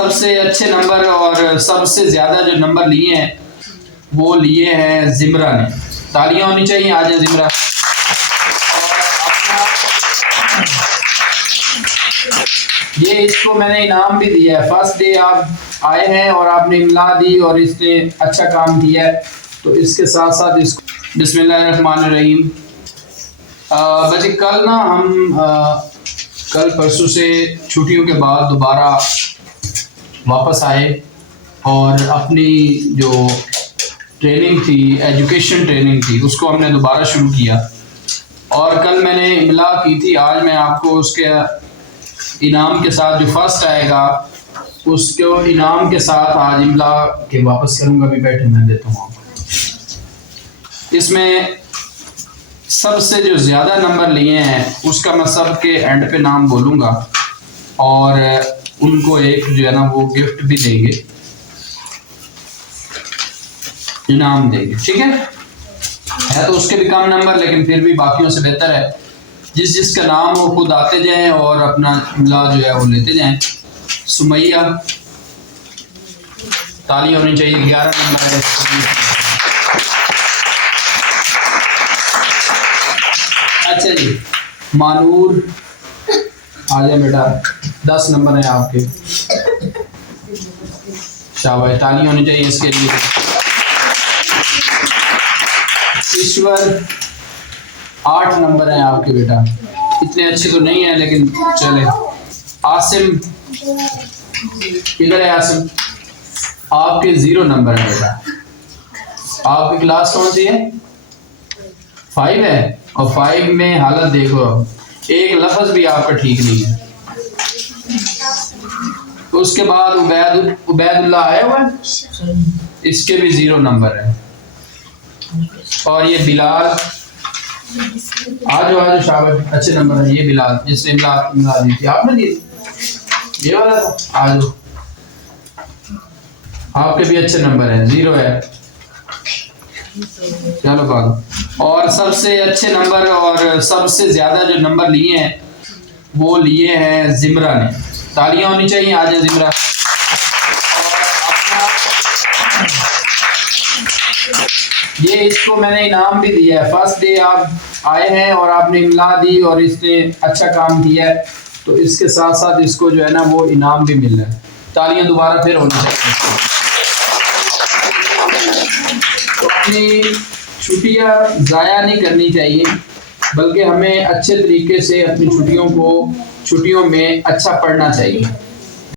सबसे अच्छे नंबर और सबसे ज़्यादा जो नंबर लिए हैं वो लिए हैं जिमरा ने। तालियां होनी चाहिए। आज जिमरा ये इसको मैंने इनाम भी दिया है। फर्स्ट डे आप आए हैं और आपने इमला दी और इसने अच्छा काम किया है, तो इसके साथ साथ इसको बिस्मिल्लाहिर्रहमानिर्रहीम। बच्चे कल ना हम कल परसों से छुट्टियों के बाद दोबारा वापस आए और अपनी जो ट्रेनिंग थी, एजुकेशन ट्रेनिंग थी, उसको हमने दोबारा शुरू किया। और कल मैंने इमला की थी। आज मैं आपको उसके इनाम के साथ, जो फर्स्ट आएगा उसको इनाम के साथ आज इमला के वापस करूँगा। भी बैठे मैं देता हूँ आपको। इसमें सबसे जो ज़्यादा नंबर लिए हैं उसका मैं सब के एंड पे नाम बोलूँगा और उनको एक जो है ना वो गिफ्ट भी देंगे, इनाम देंगे। ठीक है तो उसके भी कम नंबर, लेकिन फिर भी बाकियों से बेहतर है। जिस जिसका नाम वो खुद आते जाएं और अपना इमला जो है वो लेते जाएं। सुमैया, ताली होनी चाहिए। 11 नंबर है। अच्छा जी, मानूर आ जाए बेटा, 10 नंबर है आपके। शाबाश, ताली होनी चाहिए इसके लिए। ईश्वर, 8 नंबर है आपके बेटा। इतने अच्छे तो नहीं है लेकिन चले। आसिम, इधर है आसिम, आपके 0 नंबर है बेटा। आपकी क्लास कौन सी है? 5 है। और 5 में हालत देखो, एक लफ्ज भी आपका ठीक नहीं है। तो उसके बाद उबैदुल्लाह आया हुआ है, इसके भी 0 नंबर है। और ये बिलाल, आज शाबाश, अच्छे नंबर है। ये बिलाल जिसने इमला दी थी, आपने दी ये वाला था। आज आपके भी अच्छे नंबर है, 0 है। चलो बात। और सबसे अच्छे नंबर और सबसे ज्यादा जो नंबर लिए हैं वो लिए हैं जिमरा ने। तालियां होनी चाहिए। आज जिमरा। ये इसको मैंने इनाम भी दिया है। फर्स्ट डे आप आए हैं और आपने इमला दी और इसने अच्छा काम किया है, तो इसके साथ साथ इसको जो है ना वो इनाम भी मिल रहा है। तालियां दोबारा फिर होनी चाहिए। तो अपनी छुट्टियां ज़ाया नहीं करनी चाहिए, बल्कि हमें अच्छे तरीके से अपनी छुट्टियों में अच्छा पढ़ना चाहिए।